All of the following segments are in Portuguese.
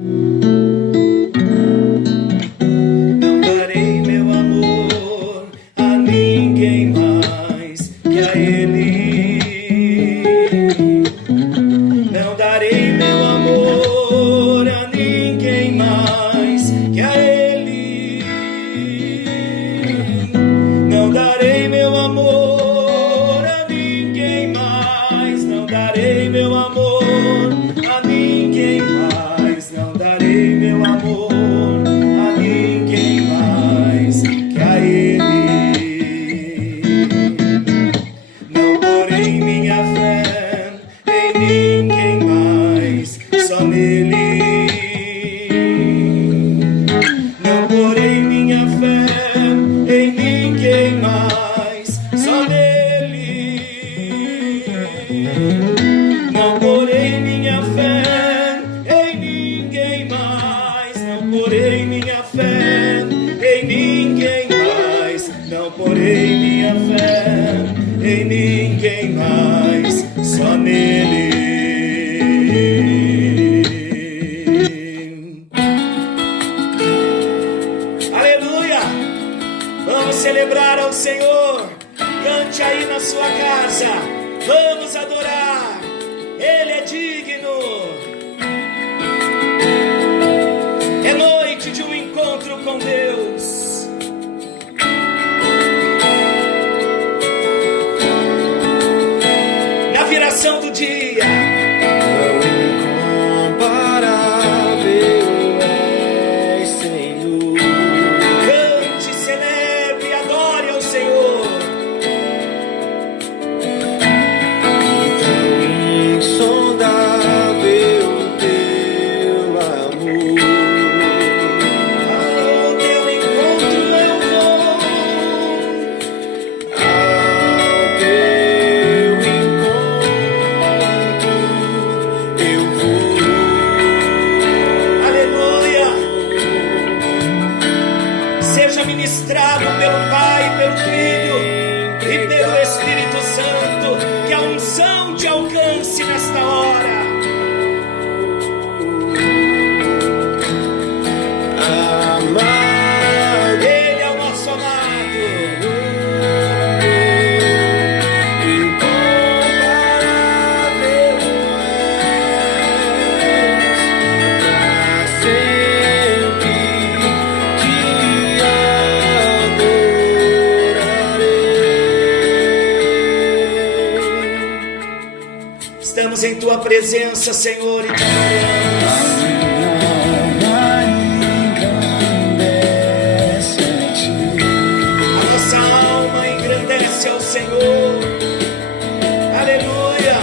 Não darei meu amor a ninguém mais que a Ele. Não darei meu amor a ninguém mais que a Ele. Não darei meu amor a ninguém mais. Não darei meu amor a ninguém mais. Não darei meu amor a ninguém mais que a Ele. Não porei minha fé em ninguém mais, só nele. Não porei minha fé em ninguém mais, só nele. Não porei minha fé em ninguém mais. Não porei minha fé em ninguém mais. Não porei minha fé em ninguém mais, só nele. Aleluia! Vamos celebrar ao Senhor. Cante aí na sua casa. Vamos adorar. Ele é digno. É noite de um encontro com Deus. Na viração do dia. Incomparável és, Senhor. Cante, celebre, adore ao Senhor. Insondável teu amor. Ao teu encontro eu vou. Ao teu encontro eu vou. Aleluia! Seja ministrado pelo Pai, pelo Filho e pelo Espírito Santo, que a unção te alcance nesta hora. Amado, Ele é o nosso amado. incomparável és, pra sempre te adorarei. Estamos em tua presença, Senhor, e te adoramos. A nossa alma engrandece ao Senhor. Aleluia!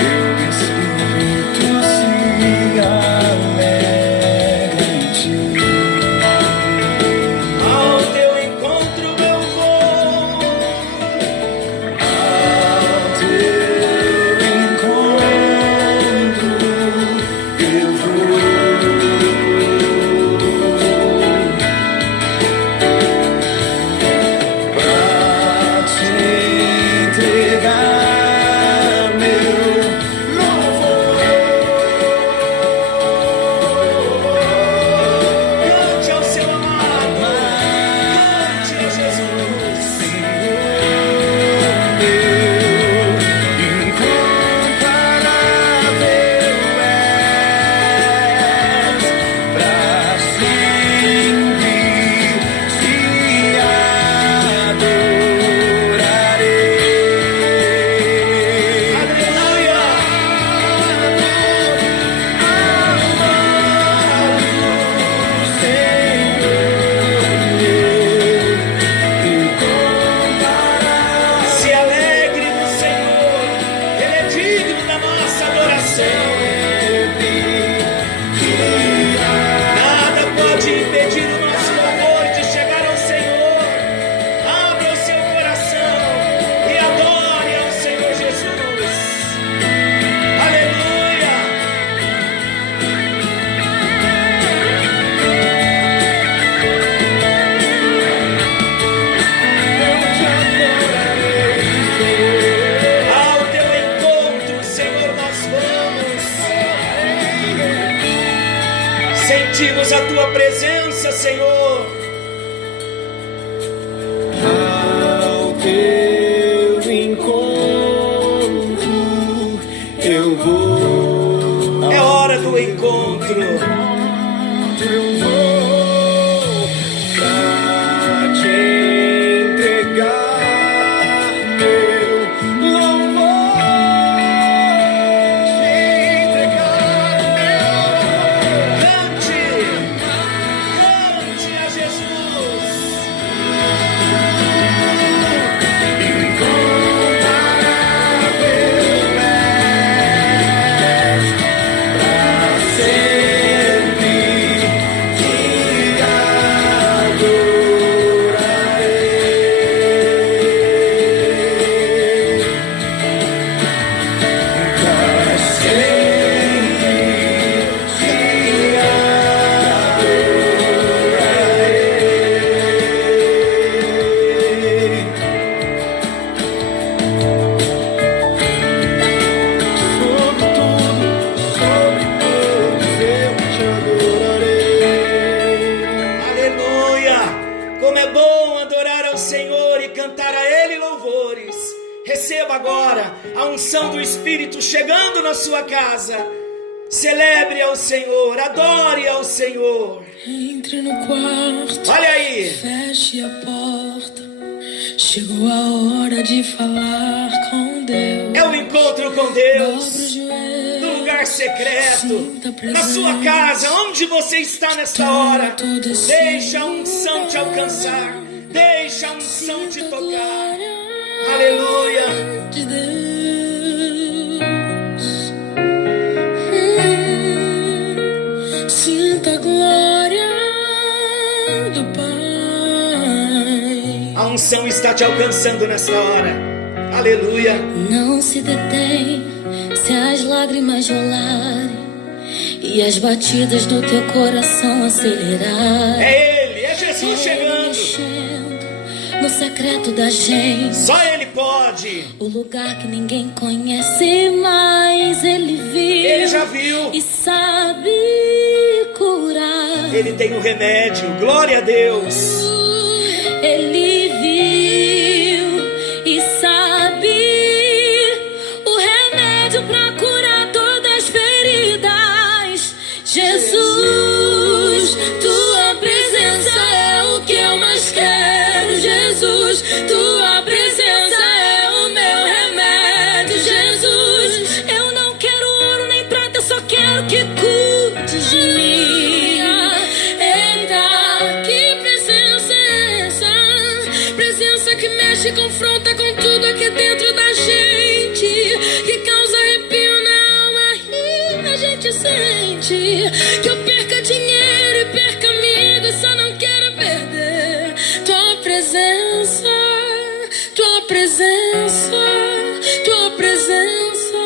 Meu espírito se alegra em ti. Ao teu encontro eu vou. Ao teu encontro Sentimos a tua presença, Senhor. Ao teu encontro eu vou. É hora do encontro. Eu vou pra te entregar meu louvor, te entregar meu Cante a Jesus. Aleluia! Como é bom adorar ao Senhor e cantar a Ele louvores. Receba agora a unção do Espírito chegando na sua casa. Celebre ao Senhor, adore ao Senhor. Entre no quarto, Olha aí. feche a porta. Chegou a hora de falar com Deus. É o encontro com Dobre o Deus. joelho, No lugar secreto, sinta a na presença. sua casa, onde você está nesta hora. Deixa a unção te alcançar. Deixa a unção te Sinta a tocar. glória Aleluia. de Deus. Sinta a glória do Pai. A unção está te alcançando nesta hora. Aleluia. Não se detém se as lágrimas rolarem e as batidas do teu coração acelerarem. É Ele, é Jesus Ele chegando. mexendo no secreto da gente. Só Ele pode. O lugar que ninguém conhece, mas Ele viu. Ele já viu. E sabe curar. Ele tem o remédio. Glória a Deus. Ele viu e sabe o remédio para curar todas as feridas. Jesus, tua presença é o que eu mais quero. Jesus, tua presença é o meu remédio. Jesus, eu não quero ouro nem prata, eu só quero que cuides de mim. Eita, que presença é essa? Presença que mexe e confronta com tudo aqui dentro da gente, que causa arrepio na alma e a gente sente que eu perca dinheiro e perca amigos, só não quero perder tua presença, tua presença, tua presença,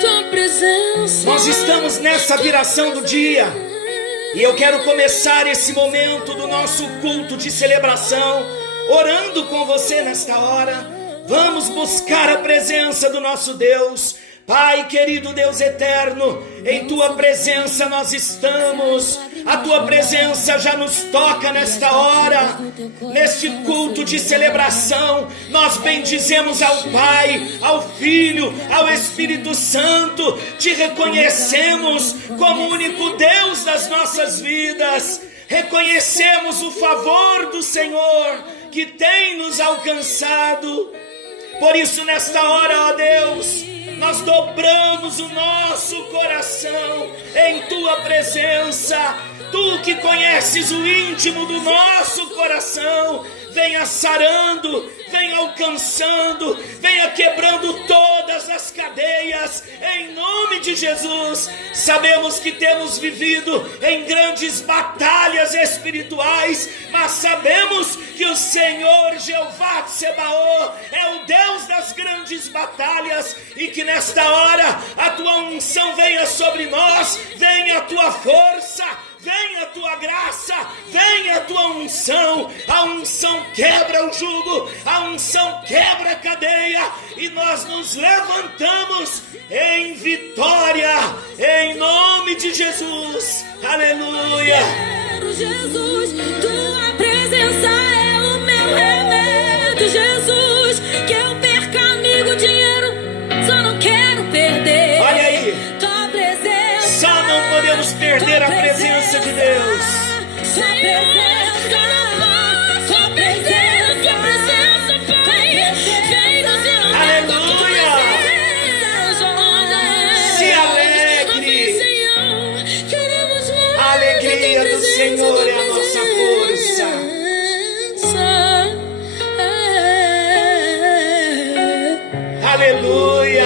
tua presença. Nós estamos nessa viração do dia. E eu quero começar esse momento do nosso culto de celebração orando com você nesta hora. Vamos buscar a presença do nosso Deus. Pai querido, Deus eterno, em Tua presença nós estamos. A Tua presença já nos toca nesta hora. Neste culto de celebração, nós bendizemos ao Pai, ao Filho, ao Espírito Santo. Te reconhecemos como o único Deus das nossas vidas. Reconhecemos o favor do Senhor que tem nos alcançado. Por isso, nesta hora, ó Deus, nós dobramos o nosso coração em Tua presença. Tu que conheces o íntimo do nosso coração, venha sarando, venha alcançando, venha quebrando todas as cadeias, em nome de Jesus. Sabemos que temos vivido em grandes batalhas espirituais, mas sabemos que o Senhor Jeová Tsebaô é o Deus das grandes batalhas, e que nesta hora a Tua unção venha sobre nós, venha a Tua força, venha a Tua tua graça, vem a tua unção. A unção quebra o jugo, a unção quebra a cadeia, e nós nos levantamos em vitória, em nome de Jesus. Aleluia. Jesus, tua presença é o meu remédio, Jesus. Que eu perca amigo, dinheiro, só não quero perder. Olha aí, Tua presença, só não podemos perder a presença de Deus. Tua presença, tua presença, Pai. Vem nos iluminar. Aleluia. Se alegre. A alegria do Senhor é a nossa força. Aleluia.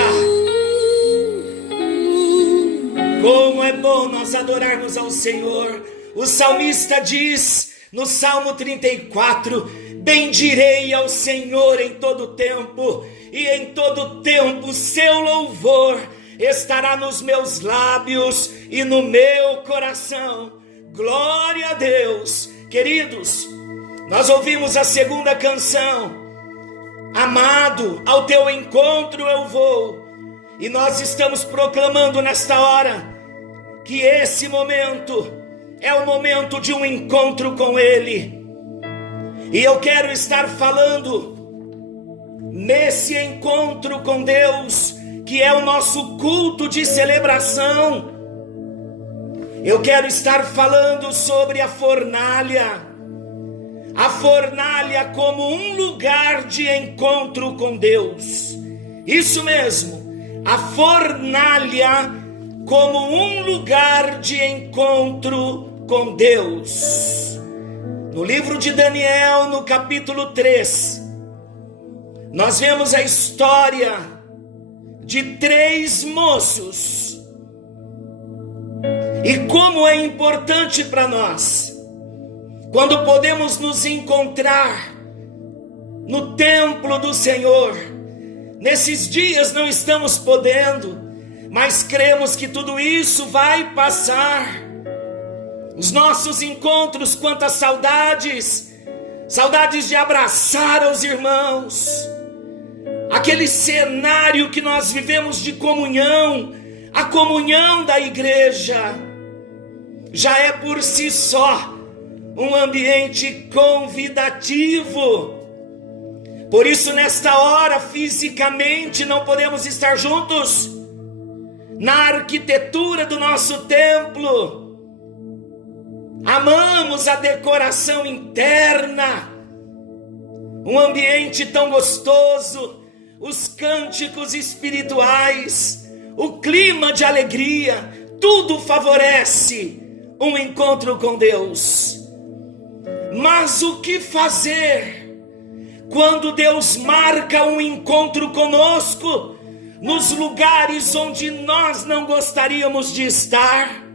Como é bom nós adorarmos ao Senhor. O salmista diz no Salmo 34: bendirei ao Senhor em todo tempo, e em todo tempo seu louvor estará nos meus lábios e no meu coração. Glória a Deus. Queridos, nós ouvimos a segunda canção, amado, ao teu encontro eu vou. E nós estamos proclamando nesta hora que esse momento é o momento de um encontro com Ele. E eu quero estar falando nesse encontro com Deus, que é o nosso culto de celebração. Eu quero estar falando sobre a fornalha. A fornalha como um lugar de encontro com Deus. Isso mesmo, a fornalha como um lugar de encontro com Deus. No livro de Daniel, no capítulo 3, nós vemos a história de 3 moços. E como é importante para nós, quando podemos nos encontrar no templo do Senhor. Nesses dias não estamos podendo, mas cremos que tudo isso vai passar. Os nossos encontros, quantas saudades, saudades de abraçar os irmãos, aquele cenário que nós vivemos de comunhão, a comunhão da igreja, já é por si só um ambiente convidativo. Por isso, nesta hora, fisicamente não podemos estar juntos na arquitetura do nosso templo. Amamos a decoração interna, um ambiente tão gostoso, os cânticos espirituais, o clima de alegria, tudo favorece um encontro com Deus. Mas o que fazer quando Deus marca um encontro conosco nos lugares onde nós não gostaríamos de estar?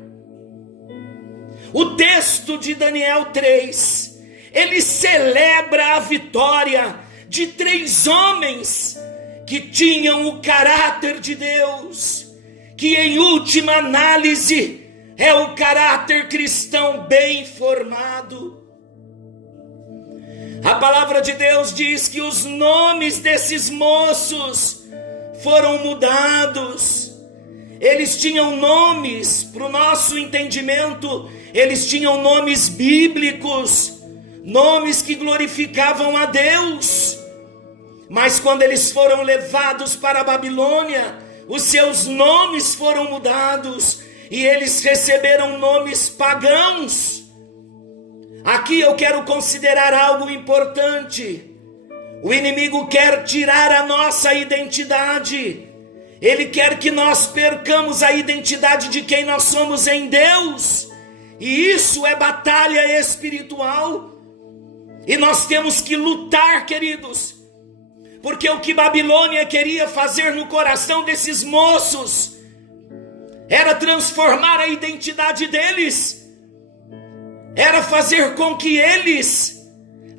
O texto de Daniel 3, ele celebra a vitória de 3 homens que tinham o caráter de Deus, que em última análise é o caráter cristão bem formado. A palavra de Deus diz que os nomes desses moços foram mudados. Eles tinham nomes, para o nosso entendimento, eles tinham nomes bíblicos, nomes que glorificavam a Deus. Mas quando eles foram levados para a Babilônia, os seus nomes foram mudados e eles receberam nomes pagãos. Aqui eu quero considerar algo importante. O inimigo quer tirar a nossa identidade. Ele quer que nós percamos a identidade de quem nós somos em Deus. E isso é batalha espiritual. E nós temos que lutar, queridos. Porque o que Babilônia queria fazer no coração desses moços era transformar a identidade deles. Era fazer com que eles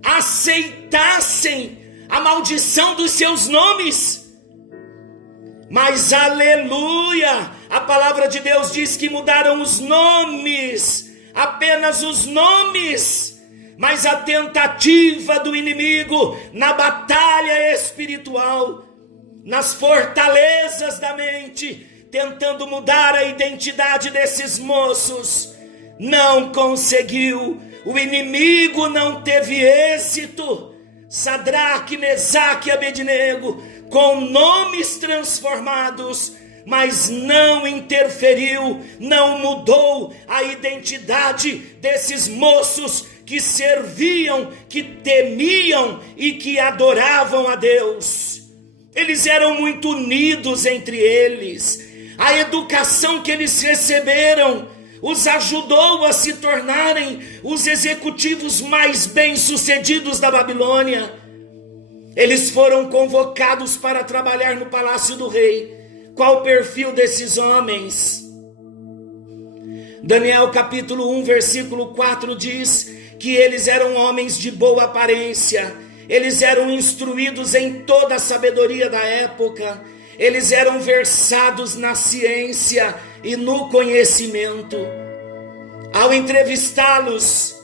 aceitassem a maldição dos seus nomes. Mas aleluia, a palavra de Deus diz que mudaram os nomes. apenas os nomes, mas a tentativa do inimigo na batalha espiritual, nas fortalezas da mente, tentando mudar a identidade desses moços, não conseguiu. O inimigo não teve êxito. Sadraque, Mesaque e Abednego, com nomes transformados, mas não interferiu, não mudou a identidade desses moços que serviam, que temiam e que adoravam a Deus. Eles eram muito unidos entre eles. A educação que eles receberam os ajudou a se tornarem os executivos mais bem-sucedidos da Babilônia. Eles foram convocados para trabalhar no palácio do rei. Qual o perfil desses homens? Daniel capítulo 1, versículo 4 diz que eles eram homens de boa aparência. Eles eram instruídos em toda a sabedoria da época. Eles eram versados na ciência e no conhecimento. Ao entrevistá-los,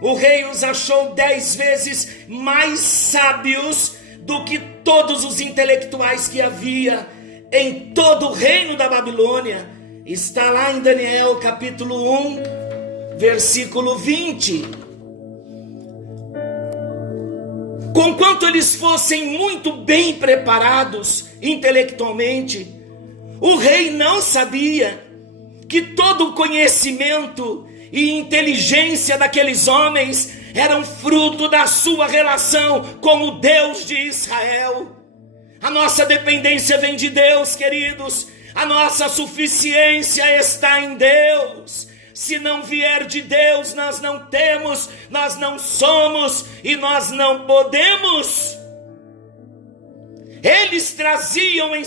o rei os achou 10 vezes mais sábios do que todos os intelectuais que havia em todo o reino da Babilônia. Está lá em Daniel capítulo 1, versículo 20. Conquanto eles fossem muito bem preparados intelectualmente, o rei não sabia que todo o conhecimento e inteligência daqueles homens eram fruto da sua relação com o Deus de Israel. A nossa dependência vem de Deus, queridos. A nossa suficiência está em Deus. Se não vier de Deus, nós não temos, nós não somos e nós não podemos. Eles traziam em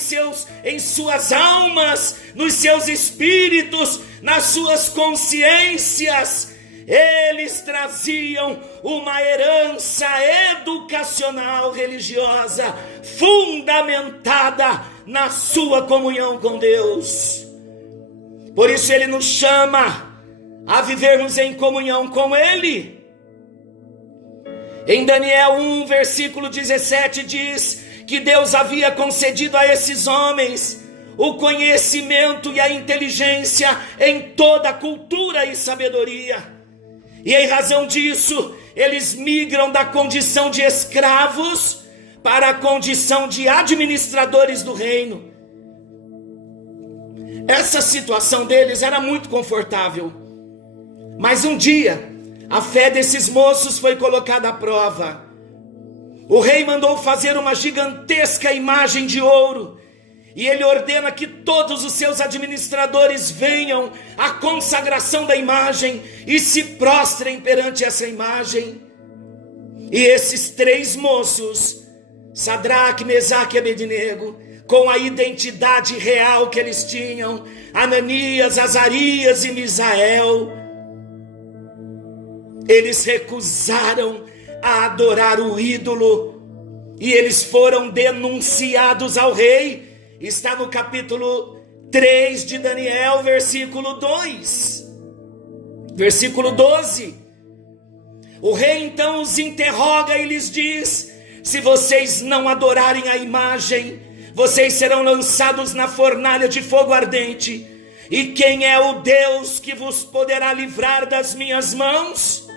suas almas, nos seus espíritos, nas suas consciências, eles traziam uma herança educacional religiosa fundamentada na sua comunhão com Deus. Por isso ele nos chama a vivermos em comunhão com Ele. Em Daniel 1, versículo 17 diz que Deus havia concedido a esses homens o conhecimento e a inteligência em toda a cultura e sabedoria. E em razão disso, eles migram da condição de escravos para a condição de administradores do reino. Essa situação deles era muito confortável. Mas um dia, a fé desses moços foi colocada à prova. O rei mandou fazer uma gigantesca imagem de ouro, e ele ordena que todos os seus administradores venham à consagração da imagem e se prostrem perante essa imagem. E esses 3 moços, Sadraque, Mesaque e Abednego, com a identidade real que eles tinham, Ananias, Azarias e Misael, eles recusaram a adorar o ídolo e eles foram denunciados ao rei. Está no capítulo 3 de Daniel, versículo 2, versículo 12. O rei então os interroga e lhes diz: se vocês não adorarem a imagem, vocês serão lançados na fornalha de fogo ardente. E quem é o Deus que vos poderá livrar das minhas mãos?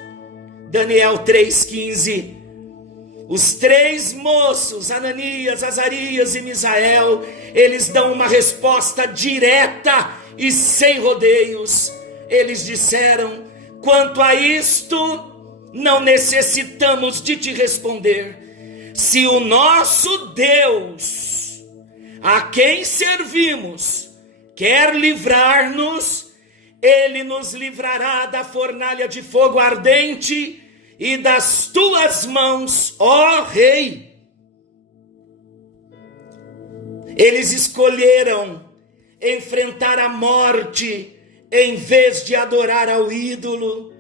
Daniel 3,15. Os 3 moços, Ananias, Azarias e Misael, eles dão uma resposta direta e sem rodeios. Eles disseram: quanto a isto, não necessitamos de te responder. Se o nosso Deus, a quem servimos, quer livrar-nos, Ele nos livrará da fornalha de fogo ardente e das tuas mãos, ó rei. Eles escolheram enfrentar a morte em vez de adorar ao ídolo.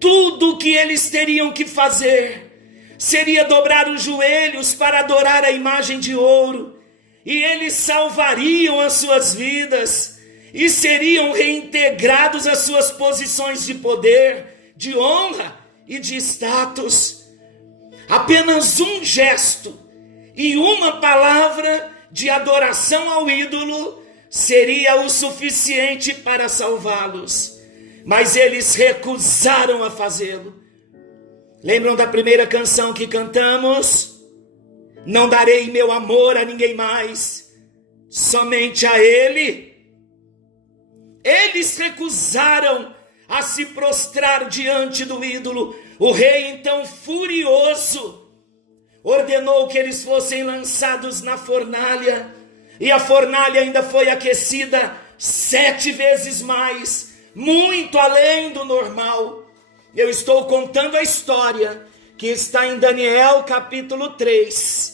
Tudo o que eles teriam que fazer seria dobrar os joelhos para adorar a imagem de ouro, e eles salvariam as suas vidas. e seriam reintegrados às suas posições de poder, de honra e de status. Apenas um gesto e uma palavra de adoração ao ídolo seria o suficiente para salvá-los, mas eles recusaram a fazê-lo. Lembram da primeira canção que cantamos? Não darei meu amor a ninguém mais, somente a Ele. Eles recusaram a se prostrar diante do ídolo. O rei, então, furioso, ordenou que eles fossem lançados na fornalha, e a fornalha ainda foi aquecida 7 vezes mais, muito além do normal. Eu estou contando a história que está em Daniel capítulo 3.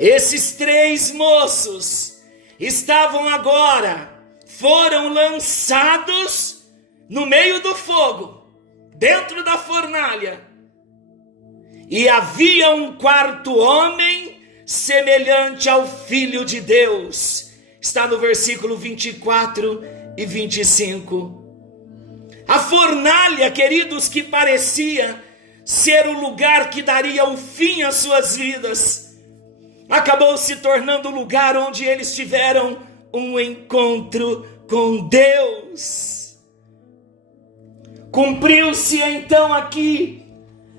Esses 3 moços foram lançados no meio do fogo, dentro da fornalha. E havia um 4º homem semelhante ao Filho de Deus. Está no versículo 24 e 25. A fornalha, queridos, que parecia ser o lugar que daria o fim às suas vidas, acabou se tornando o lugar onde eles tiveram um encontro com Deus. Cumpriu-se então aqui,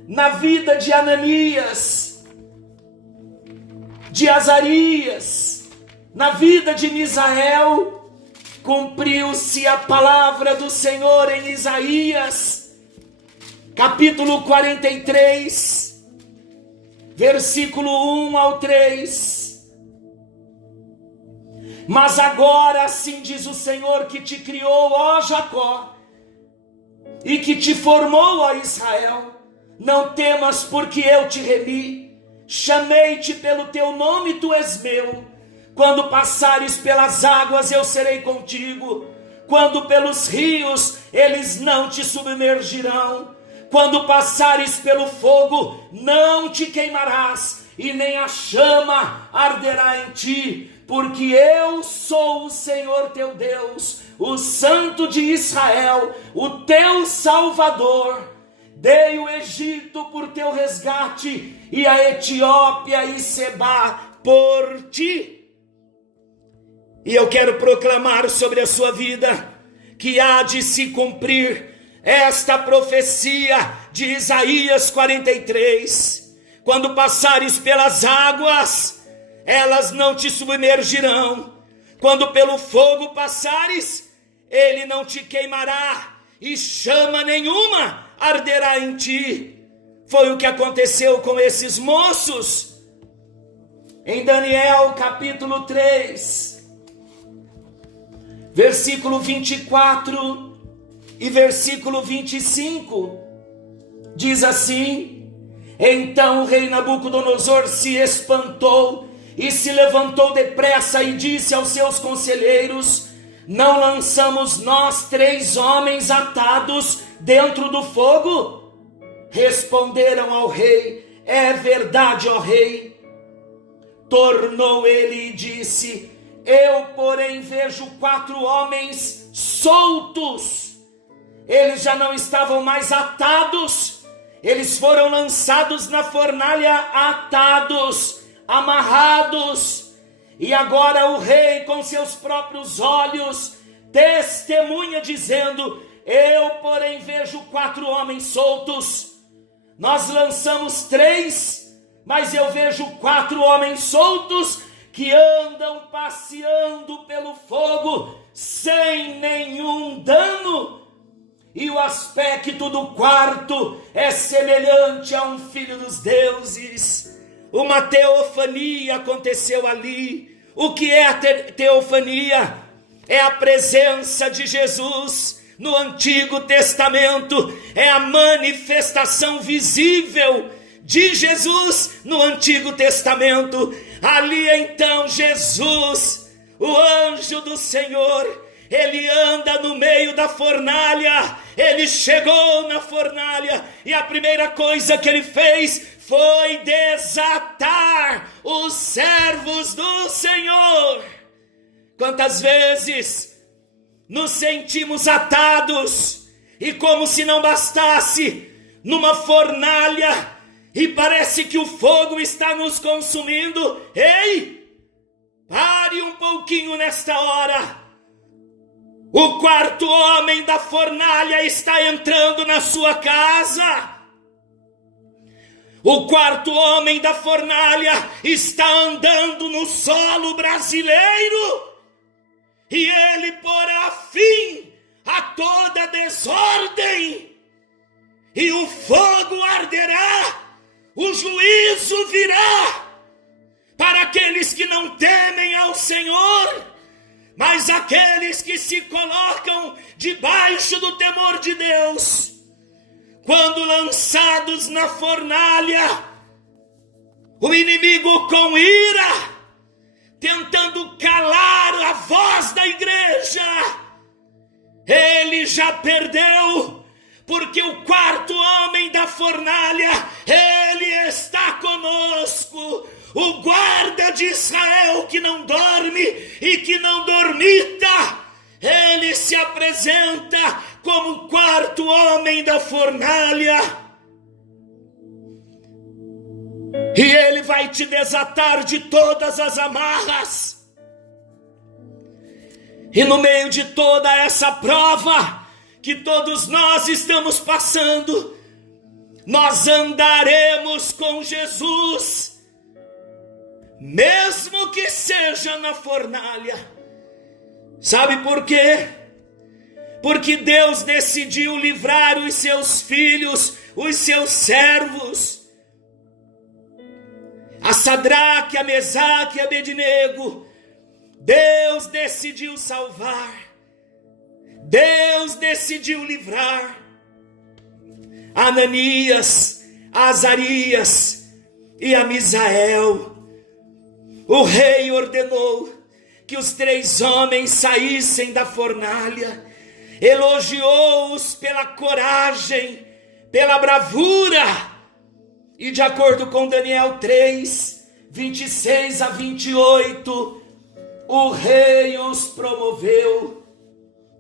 na vida de Ananias, de Azarias, na vida de Misael, cumpriu-se a palavra do Senhor em Isaías, capítulo 43, versículo 1 ao 3. Mas agora assim diz o Senhor que te criou, ó Jacó, e que te formou, ó Israel. Não temas, porque eu te remi, chamei-te pelo teu nome, tu és meu. Quando passares pelas águas, eu serei contigo. Quando pelos rios, eles não te submergirão. Quando passares pelo fogo, não te queimarás, e nem a chama arderá em ti, porque eu sou o Senhor teu Deus, o Santo de Israel, o teu Salvador. Dei o Egito por teu resgate, e a Etiópia e Sebá por ti. E eu quero proclamar sobre a sua vida que há de se cumprir esta profecia de Isaías 43. Quando passares pelas águas, elas não te submergirão. Quando pelo fogo passares, ele não te queimará, e chama nenhuma arderá em ti. Foi o que aconteceu com esses moços. Em Daniel capítulo 3, versículo 24 e versículo 25, diz assim: Então o rei Nabucodonosor se espantou e se levantou depressa e disse aos seus conselheiros: Não lançamos nós 3 homens atados dentro do fogo? Responderam ao rei: É verdade, ó rei. Tornou ele e disse: Eu, porém, vejo 4 homens soltos. Eles já não estavam mais atados. Eles foram lançados na fornalha atados, amarrados. E agora o rei, com seus próprios olhos, testemunha dizendo: Eu, porém, vejo 4 homens soltos. Nós lançamos 3, mas eu vejo 4 homens soltos que andam passeando pelo fogo sem nenhum dano. E o aspecto do quarto é semelhante a um filho dos deuses. Uma teofania aconteceu ali. O que é a teofania? É a presença de Jesus no Antigo Testamento. É a manifestação visível de Jesus no Antigo Testamento. Ali então Jesus, o anjo do Senhor, ele anda no meio da fornalha. Ele chegou na fornalha e a primeira coisa que ele fez foi desatar os servos do Senhor. Quantas vezes nos sentimos atados e, como se não bastasse, numa fornalha, e parece que o fogo está nos consumindo. Ei, pare um pouquinho nesta hora. O quarto homem da fornalha está entrando na sua casa. O quarto homem da fornalha está andando no solo brasileiro. E ele porá fim a toda desordem. E o fogo arderá, o juízo virá para aqueles que não temem ao Senhor, mas aqueles que se colocam debaixo do temor de Deus. Quando lançados na fornalha, o inimigo com ira, tentando calar a voz da igreja, ele já perdeu. Porque o quarto homem da fornalha, ele está conosco. O guarda de Israel que não dorme e que não dormita, ele se apresenta como o quarto homem da fornalha. E ele vai te desatar de todas as amarras. E no meio de toda essa prova que todos nós estamos passando, nós andaremos com Jesus, mesmo que seja na fornalha. Sabe por quê? Porque Deus decidiu livrar os seus filhos, os seus servos, a Sadraque, a Mesaque e a Abednego. Deus decidiu salvar. Deus decidiu livrar Ananias, Azarias e a Misael. O rei ordenou que os 3 homens saíssem da fornalha, elogiou-os pela coragem, pela bravura, e de acordo com Daniel 3, 26 a 28, o rei os promoveu.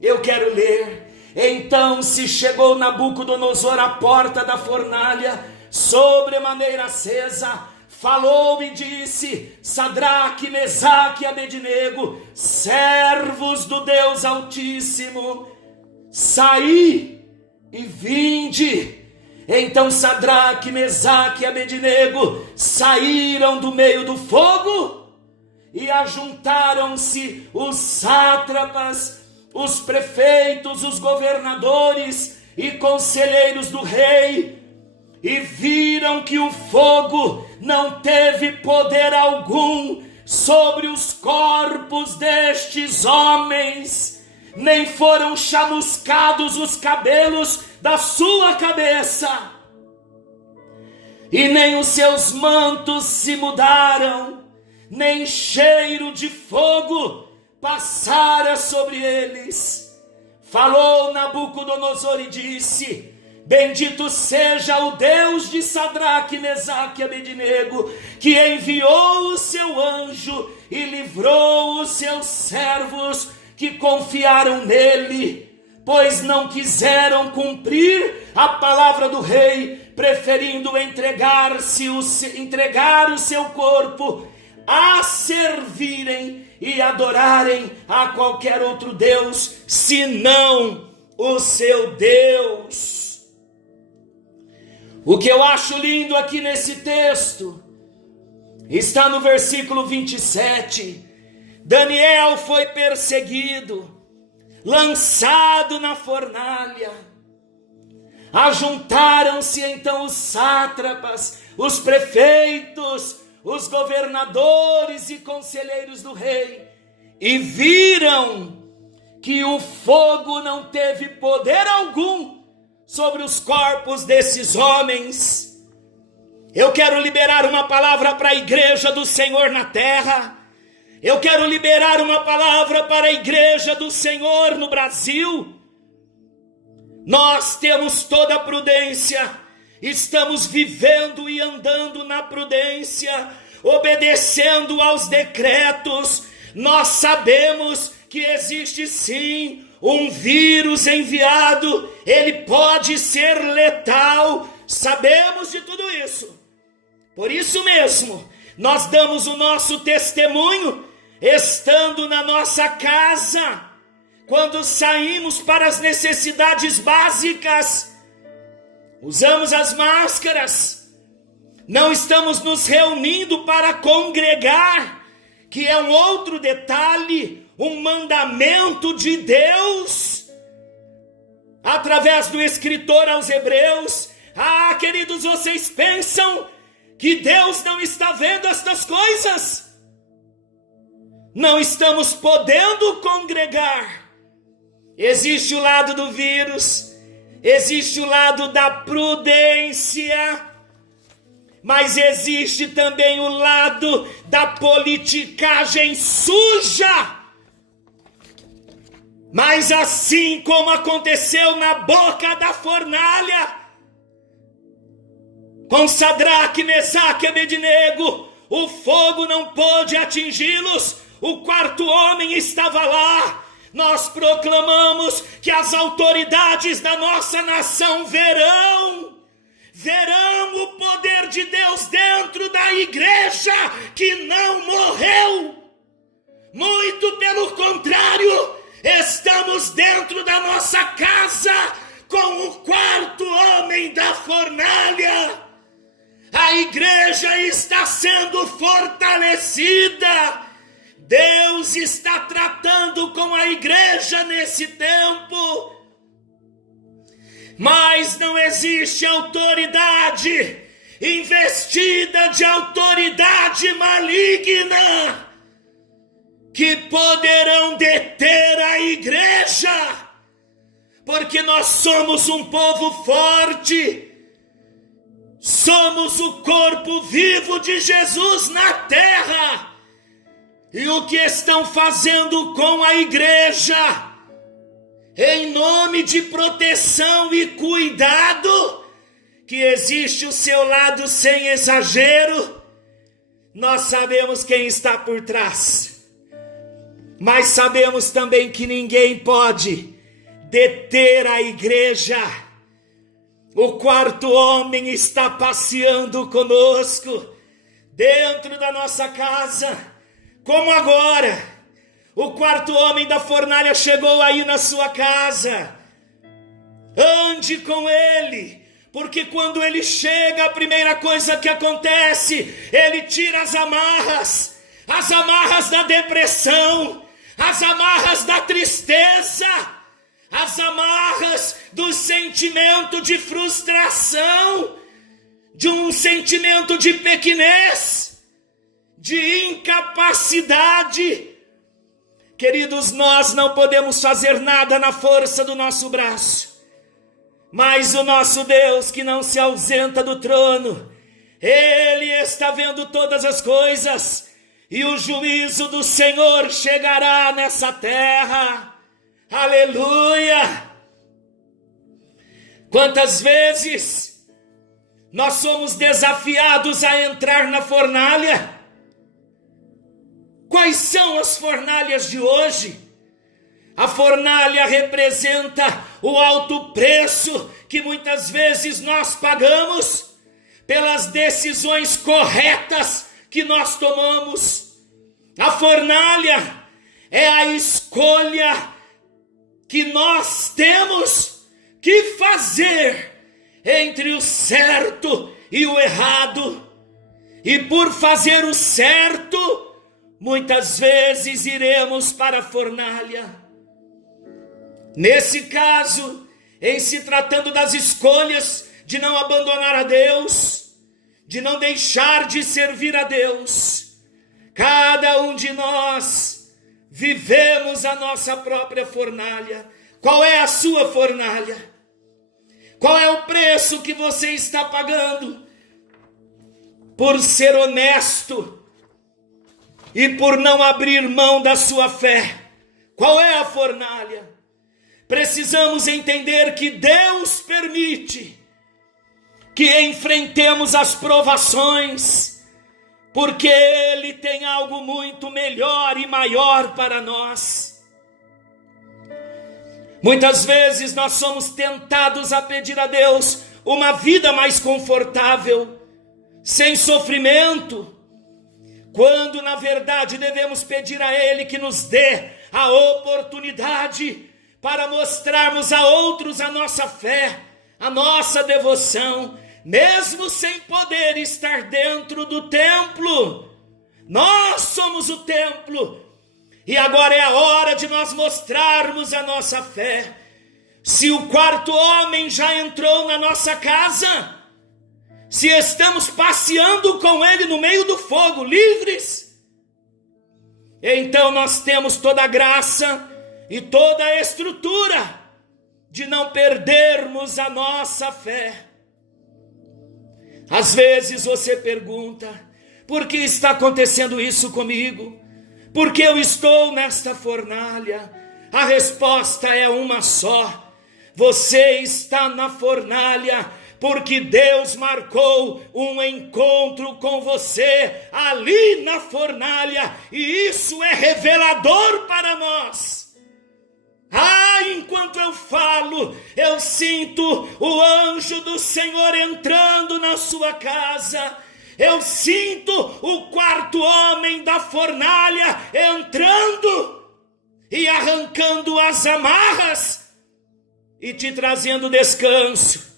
Eu quero ler. Então se chegou Nabucodonosor à porta da fornalha, sobremaneira acesa, falou e disse: Sadraque, Mesaque e Abednego, servos do Deus Altíssimo, saí e vinde. Então Sadraque, Mesaque e Abednego saíram do meio do fogo, e ajuntaram-se os sátrapas, os prefeitos, os governadores e conselheiros do rei, e viram que o fogo não teve poder algum sobre os corpos destes homens, nem foram chamuscados os cabelos da sua cabeça, e nem os seus mantos se mudaram, nem cheiro de fogo passara sobre eles. Falou Nabucodonosor e disse: bendito seja o Deus de Sadraque, Mesaque e Abednego, que enviou o seu anjo e livrou os seus servos que confiaram nele, pois não quiseram cumprir a palavra do rei, preferindo entregar o seu corpo a servirem e adorarem a qualquer outro Deus, senão o seu Deus. O que eu acho lindo aqui nesse texto está no versículo 27. Daniel foi perseguido, lançado na fornalha. Ajuntaram-se então os sátrapas, os prefeitos, os governadores e conselheiros do rei, e viram que o fogo não teve poder algum sobre os corpos desses homens. Eu quero liberar uma palavra para a igreja do Senhor na terra. Eu quero liberar uma palavra para a igreja do Senhor no Brasil. Nós temos toda a prudência, estamos vivendo e andando na prudência, obedecendo aos decretos, nós sabemos que existe sim um vírus enviado, ele pode ser letal, sabemos de tudo isso. Por isso mesmo, nós damos o nosso testemunho, estando na nossa casa, quando saímos para as necessidades básicas, usamos as máscaras, não estamos nos reunindo para congregar, que é um outro detalhe, um mandamento de Deus, através do escritor aos Hebreus. Ah, queridos, vocês pensam que Deus não está vendo estas coisas? Não estamos podendo congregar. Existe o lado do vírus, existe o lado da prudência, mas existe também o lado da politicagem suja. Mas assim como aconteceu na boca da fornalha, com Sadraque, Mesaque e Abednego, o fogo não pôde atingi-los, o quarto homem estava lá. Nós proclamamos que as autoridades da nossa nação verão o poder de Deus dentro da igreja que não morreu. Muito pelo contrário, estamos dentro da nossa casa com o quarto homem da fornalha. A igreja está sendo fortalecida. Deus está tratando com a igreja nesse tempo. Mas não existe autoridade investida de autoridade maligna que poderão deter a igreja, porque nós somos um povo forte, somos o corpo vivo de Jesus na terra. E o que estão fazendo com a igreja, em nome de proteção e cuidado, que existe o seu lado sem exagero, nós sabemos quem está por trás. Mas sabemos também que ninguém pode deter a igreja. O quarto homem está passeando conosco, dentro da nossa casa, como agora. O quarto homem da fornalha chegou aí na sua casa. Ande com ele, porque quando ele chega, a primeira coisa que acontece, ele tira as amarras da depressão, as amarras da tristeza, as amarras do sentimento de frustração, de um sentimento de pequenez, de incapacidade. Queridos, nós não podemos fazer nada na força do nosso braço, mas o nosso Deus, que não se ausenta do trono, Ele está vendo todas as coisas, e o juízo do Senhor chegará nessa terra. Aleluia! Quantas vezes nós somos desafiados a entrar na fornalha? Quais são as fornalhas de hoje? A fornalha representa o alto preço que muitas vezes nós pagamos pelas decisões corretas que nós tomamos. A fornalha é a escolha que nós temos que fazer entre o certo e o errado. E por fazer o certo, muitas vezes iremos para a fornalha. Nesse caso, em se tratando das escolhas de não abandonar a Deus, de não deixar de servir a Deus, cada um de nós vivemos a nossa própria fornalha. Qual é a sua fornalha? Qual é o preço que você está pagando por ser honesto e por não abrir mão da sua fé? Qual é a fornalha? Precisamos entender que Deus permite que enfrentemos as provações porque Ele tem algo muito melhor e maior para nós. Muitas vezes nós somos tentados a pedir a Deus uma vida mais confortável, sem sofrimento, quando na verdade devemos pedir a Ele que nos dê a oportunidade para mostrarmos a outros a nossa fé, a nossa devoção, mesmo sem poder estar dentro do templo. Nós somos o templo, e agora é a hora de nós mostrarmos a nossa fé. Se o quarto homem já entrou na nossa casa, se estamos passeando com ele no meio do fogo, livres, então nós temos toda a graça e toda a estrutura de não perdermos a nossa fé. Às vezes você pergunta: por que está acontecendo isso comigo? Por que eu estou nesta fornalha? A resposta é uma só: você está na fornalha porque Deus marcou um encontro com você ali na fornalha, e isso é revelador para nós. Enquanto eu falo, eu sinto o anjo do Senhor entrando na sua casa. Eu sinto o quarto homem da fornalha entrando e arrancando as amarras e te trazendo descanso.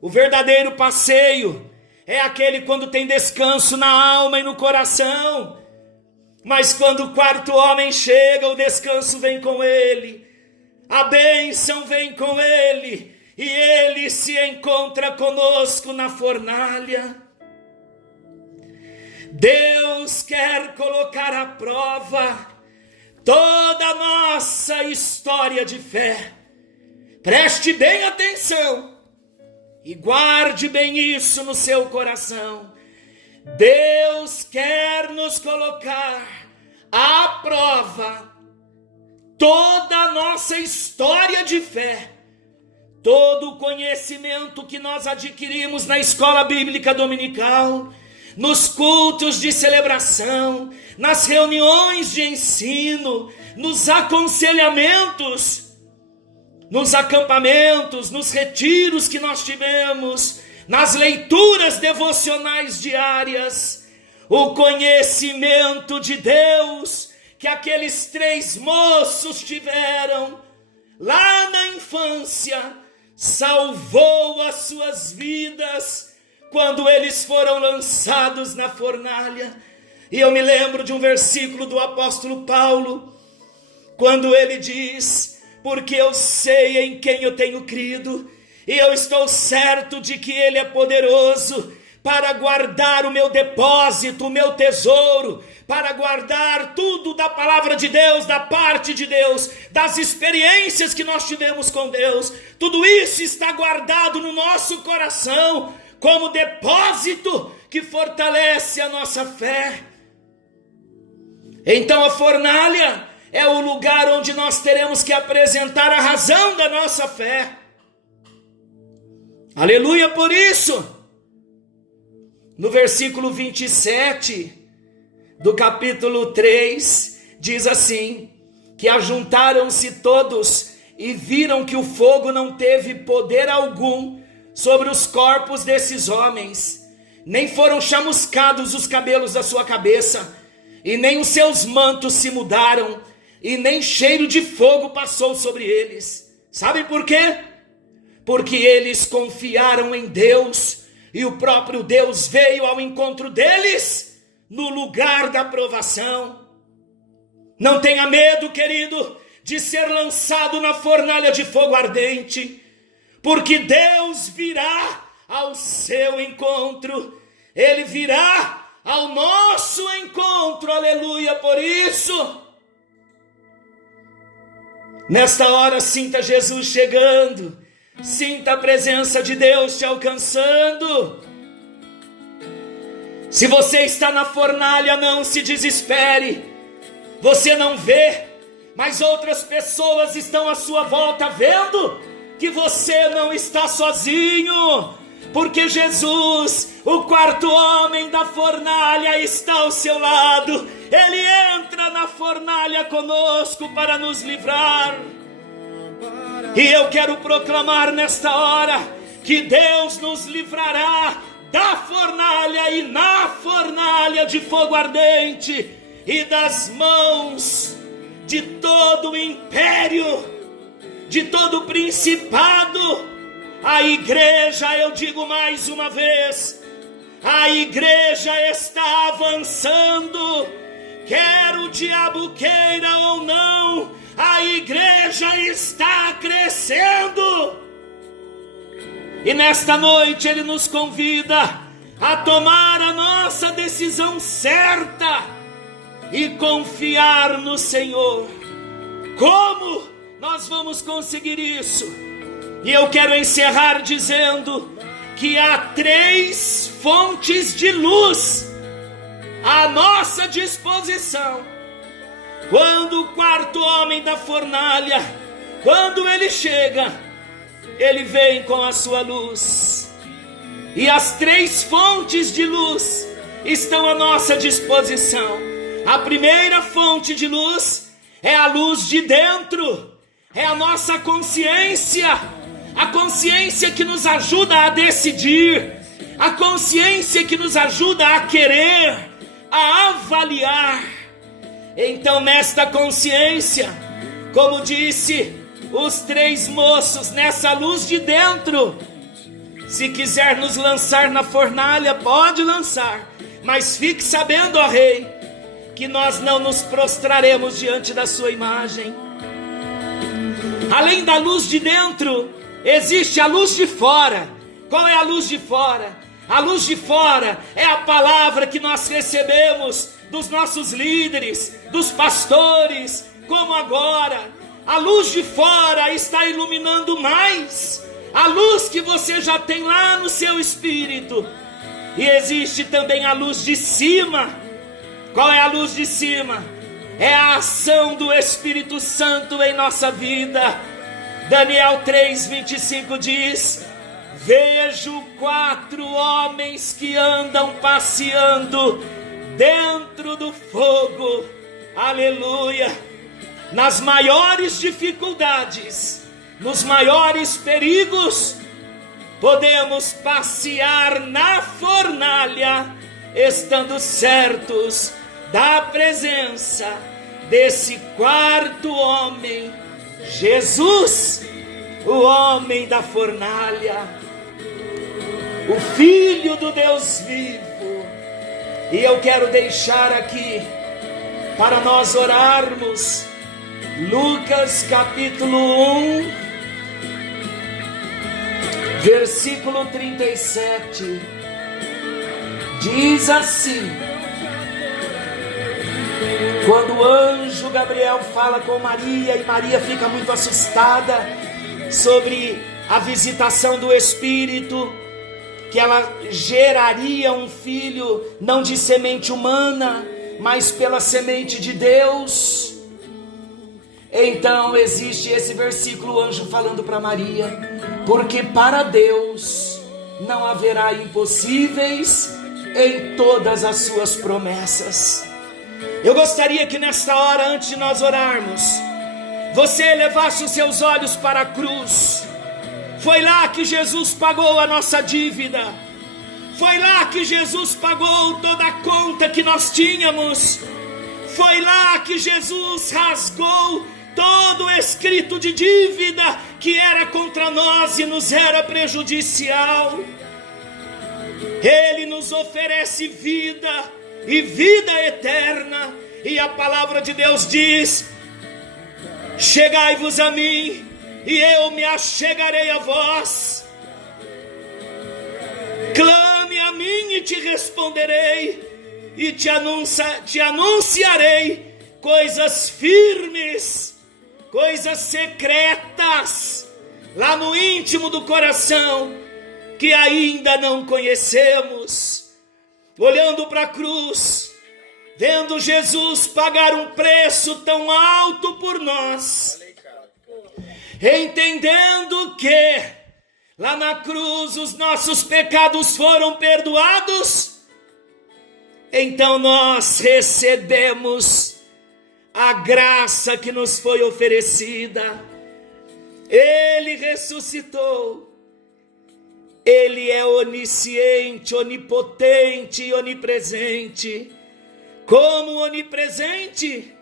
O verdadeiro passeio é aquele quando tem descanso na alma e no coração. Mas quando o quarto homem chega, o descanso vem com ele, a bênção vem com ele, e ele se encontra conosco na fornalha. Deus quer colocar à prova toda a nossa história de fé. Preste bem atenção e guarde bem isso no seu coração. Deus quer nos colocar à prova toda a nossa história de fé, todo o conhecimento que nós adquirimos na escola bíblica dominical, nos cultos de celebração, nas reuniões de ensino, nos aconselhamentos, nos acampamentos, nos retiros que nós tivemos, nas leituras devocionais diárias, o conhecimento de Deus que aqueles 3 moços tiveram lá na infância salvou as suas vidas quando eles foram lançados na fornalha. E eu me lembro de um versículo do apóstolo Paulo, quando ele diz: porque eu sei em quem eu tenho crido, e eu estou certo de que Ele é poderoso para guardar o meu depósito, o meu tesouro, para guardar tudo da palavra de Deus, da parte de Deus, das experiências que nós tivemos com Deus. Tudo isso está guardado no nosso coração, como depósito que fortalece a nossa fé. Então a fornalha é o lugar onde nós teremos que apresentar a razão da nossa fé. Aleluia por isso. No versículo 27 do capítulo 3, diz assim: que ajuntaram-se todos e viram que o fogo não teve poder algum sobre os corpos desses homens, nem foram chamuscados os cabelos da sua cabeça, e nem os seus mantos se mudaram, e nem cheiro de fogo passou sobre eles. Sabe por quê? Porque eles confiaram em Deus, e o próprio Deus veio ao encontro deles no lugar da provação. Não tenha medo, querido, de ser lançado na fornalha de fogo ardente, porque Deus virá ao seu encontro, Ele virá ao nosso encontro, aleluia por isso. Nesta hora, sinta Jesus chegando, sinta a presença de Deus te alcançando. Se você está na fornalha, não se desespere. Você não vê, mas outras pessoas estão à sua volta vendo que você não está sozinho. porque Jesus, o quarto homem da fornalha, está ao seu lado. Ele entra na fornalha conosco para nos livrar. E eu quero proclamar nesta hora que Deus nos livrará da fornalha e na fornalha de fogo ardente e das mãos de todo o império, de todo o principado. A igreja, eu digo mais uma vez, a igreja está avançando, quer o diabo queira ou não, a igreja está crescendo. E nesta noite Ele nos convida a tomar a nossa decisão certa e confiar no Senhor. Como nós vamos conseguir isso? E eu quero encerrar dizendo que há 3 fontes de luz à nossa disposição. Quando o quarto homem da fornalha, quando ele chega, ele vem com a sua luz. E as 3 fontes de luz estão à nossa disposição. A primeira fonte de luz é a luz de dentro, é a nossa consciência, a consciência que nos ajuda a decidir, a consciência que nos ajuda a querer, a avaliar. Então, nesta consciência, como disse os 3 moços, nessa luz de dentro, se quiser nos lançar na fornalha, pode lançar, mas fique sabendo, ó Rei, que nós não nos prostraremos diante da sua imagem. Além da luz de dentro, existe a luz de fora. Qual é a luz de fora? A luz de fora é a palavra que nós recebemos dos nossos líderes, dos pastores, como agora. A luz de fora está iluminando mais a luz que você já tem lá no seu espírito. E existe também a luz de cima. Qual é a luz de cima? É a ação do Espírito Santo em nossa vida. Daniel 3:25 diz: vejo 4 homens que andam passeando dentro do fogo. Aleluia! Nas maiores dificuldades, nos maiores perigos, podemos passear na fornalha, estando certos da presença desse quarto homem, Jesus, o homem da fornalha, o Filho do Deus vivo. E eu quero deixar aqui para nós orarmos Lucas capítulo 1, versículo 37, diz assim: quando o anjo Gabriel fala com Maria, e Maria fica muito assustada sobre a visitação do Espírito, que ela geraria um filho não de semente humana, mas pela semente de Deus. Então existe esse versículo, o anjo falando para Maria, porque para Deus não haverá impossíveis em todas as suas promessas. Eu gostaria que nesta hora, antes de nós orarmos, você elevasse os seus olhos para a cruz. Foi lá que Jesus pagou a nossa dívida. Foi lá que Jesus pagou toda a conta que nós tínhamos. Foi lá que Jesus rasgou todo o escrito de dívida que era contra nós e nos era prejudicial. Ele nos oferece vida e vida eterna. E a palavra de Deus diz: chegai-vos a mim e eu me achegarei a vós. Clame a mim e te responderei, e te anunciarei coisas firmes, coisas secretas, lá no íntimo do coração, que ainda não conhecemos. Olhando para a cruz, vendo Jesus pagar um preço tão alto por nós, entendendo que lá na cruz os nossos pecados foram perdoados, então nós recebemos a graça que nos foi oferecida. Ele ressuscitou. Ele é onisciente, onipotente e onipresente. Como onipresente,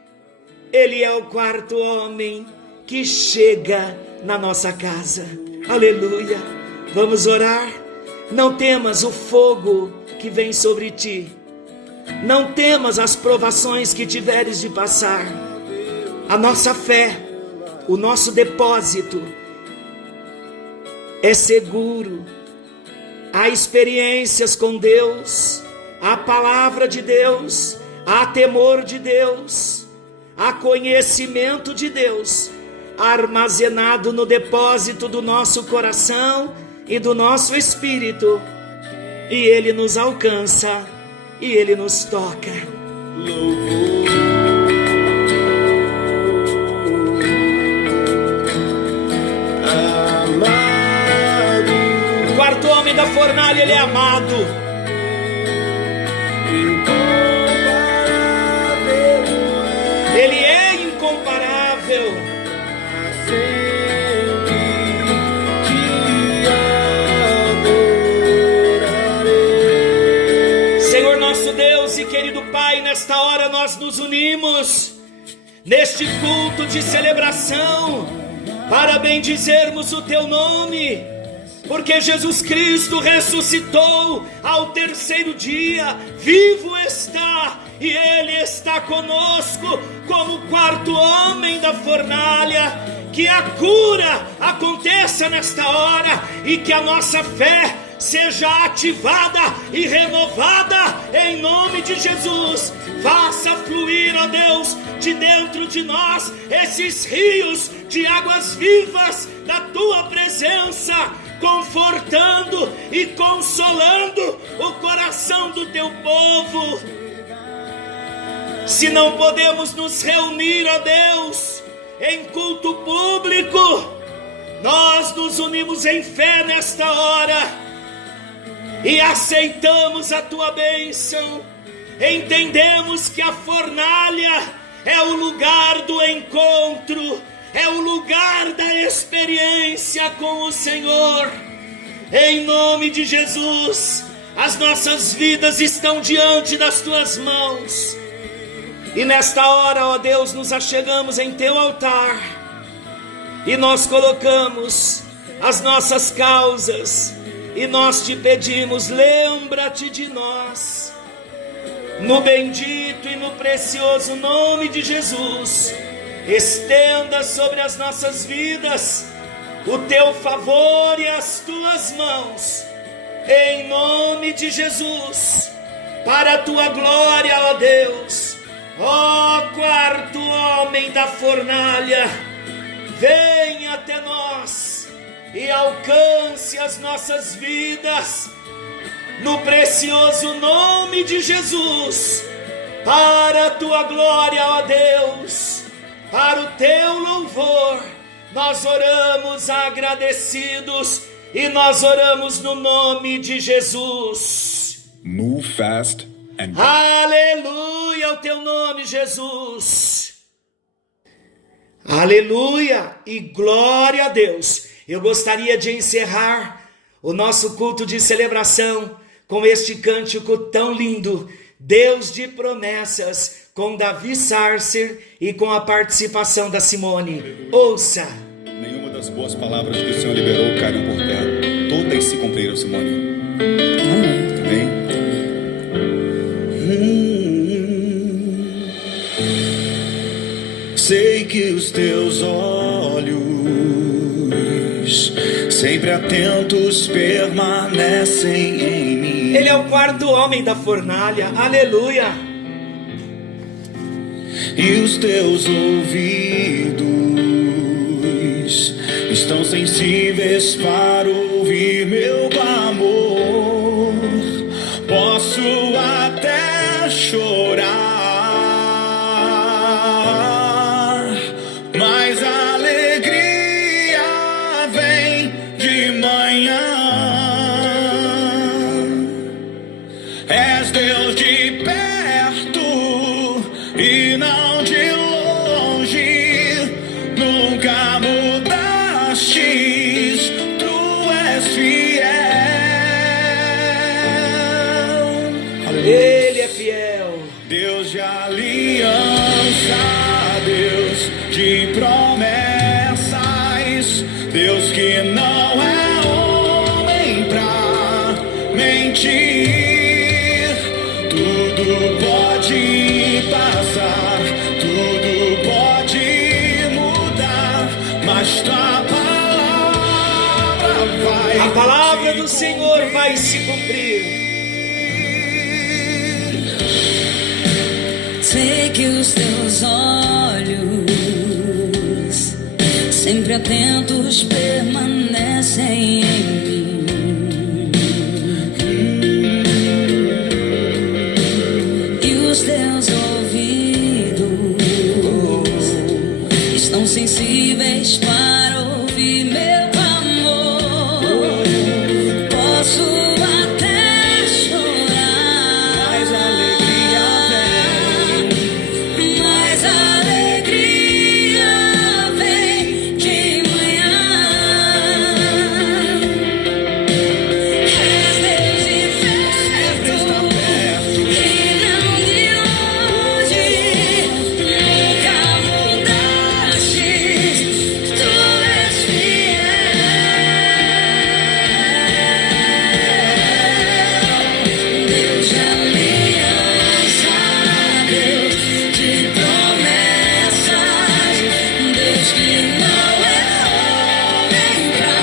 Ele é o quarto homem que chega na nossa casa. Aleluia. Vamos orar. Não temas o fogo que vem sobre ti. Não temas as provações que tiveres de passar. A nossa fé, o nosso depósito é seguro. Há experiências com Deus, há palavra de Deus, há temor de Deus, há conhecimento de Deus armazenado no depósito do nosso coração e do nosso espírito, e Ele nos alcança e Ele nos toca. O quarto homem da fornalha, ele é amado. Ele é incomparável. Senhor nosso Deus e querido Pai, nesta hora nós nos unimos neste culto de celebração para bendizermos o Teu nome, porque Jesus Cristo ressuscitou ao terceiro dia, vivo está, e Ele está conosco como o quarto homem da fornalha. Que a cura aconteça nesta hora e que a nossa fé seja ativada e renovada em nome de Jesus. Faça fluir, ó Deus, de dentro de nós esses rios de águas vivas da Tua presença, confortando e consolando o coração do Teu povo. Se não podemos nos reunir, ó Deus, em culto público, nós nos unimos em fé nesta hora e aceitamos a Tua bênção. Entendemos que a fornalha é o lugar do encontro, é o lugar da experiência com o Senhor. Em nome de Jesus, as nossas vidas estão diante das Tuas mãos. E nesta hora, ó Deus, nos achegamos em Teu altar e nós colocamos as nossas causas e nós Te pedimos, lembra-te de nós, no bendito e no precioso nome de Jesus. Estenda sobre as nossas vidas o Teu favor e as Tuas mãos, em nome de Jesus, para a Tua glória, ó Deus. Ó quarto homem da fornalha, venha até nós e alcance as nossas vidas, no precioso nome de Jesus, para a Tua glória, ó Deus, para o Teu louvor. Nós oramos agradecidos e nós oramos no nome de Jesus. Move fast. Aleluia ao Teu nome, Jesus. Aleluia e glória a Deus. Eu gostaria de encerrar o nosso culto de celebração com este cântico tão lindo, Deus de Promessas, com Davi Sarcer e com a participação da Simone. Ouça. Nenhuma das boas palavras que o Senhor liberou caíram por terra. Todas se cumpriram, Simone. Amém. Sei que os Teus olhos, sempre atentos, permanecem em mim. Ele é o quarto homem da fornalha. Aleluia. E os Teus ouvidos estão sensíveis para ouvir meu clamor. Posso até chorar, mas a alegria vem de manhã. manhã. És Deus de perto e não de longe, nunca mudastes, tu és fiel. Ele é fiel. Deus de aliança, Deus de promessas, Deus que não é homem pra mentir. Tudo pode passar, tudo pode mudar, mas tua palavra vai. A palavra do Senhor vai se cumprir. Sei que os teus olhos, sempre atentos, permanecem em mim. E os teus ouvidos estão sensíveis para ouvir meu amor. Posso até chorar, Mas a alegria vem. mas a alegria vem de manhã. És Deus de perto e não de longe, nunca mudastes, tu és fiel. Deus de aliança, Deus de promessas, Deus que não é homem pra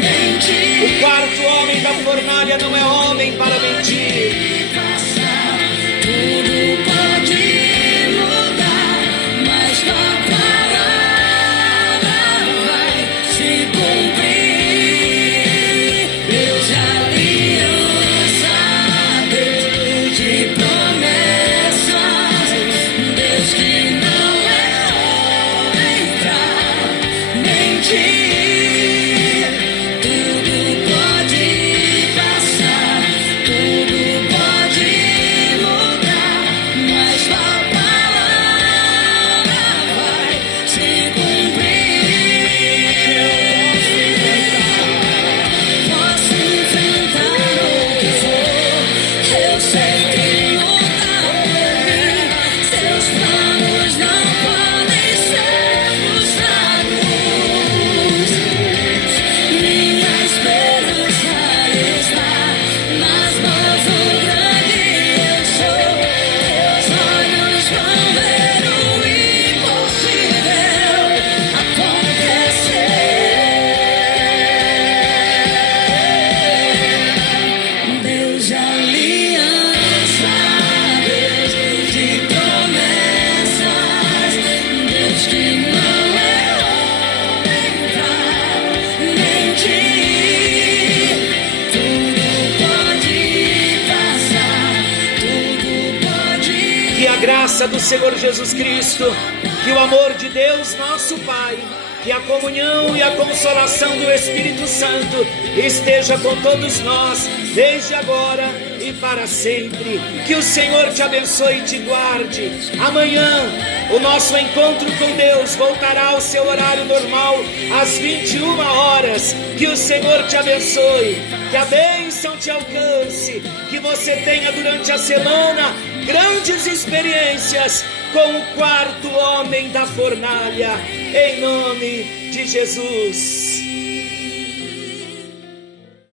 mentir. O quarto homem da fornalha não é homem para mentir. Tudo pode mudar, mas tua palavra vai se cumprir. Deus de aliança, Deus de promessas, Deus que não é homem pra mentir. Tudo pode passar, tudo pode mudar, mas tua palavra vai se cumprir. Posso enfrentar o que for, eu sei que lutar por mim. Seus planos não podem ser frustrados. Minha esperança está nas mãos do grande eu sou. Teus olhos vão ver o impossível acontecer. Deus de aliança, Deus de promessas, Deus que não é homem pra mentir. Tudo pode passar, tudo pode. Que a graça do Senhor Jesus Cristo, que o amor de Deus nosso Pai, que a comunhão e a consolação do Espírito Santo esteja com todos nós, desde agora e para sempre. Que o Senhor te abençoe e te guarde. Amanhã o nosso encontro com Deus voltará ao seu horário normal, às 21 horas. Que o Senhor te abençoe, que a bênção te alcance, que você tenha durante a semana grandes experiências com o quarto homem da fornalha, em nome de Jesus.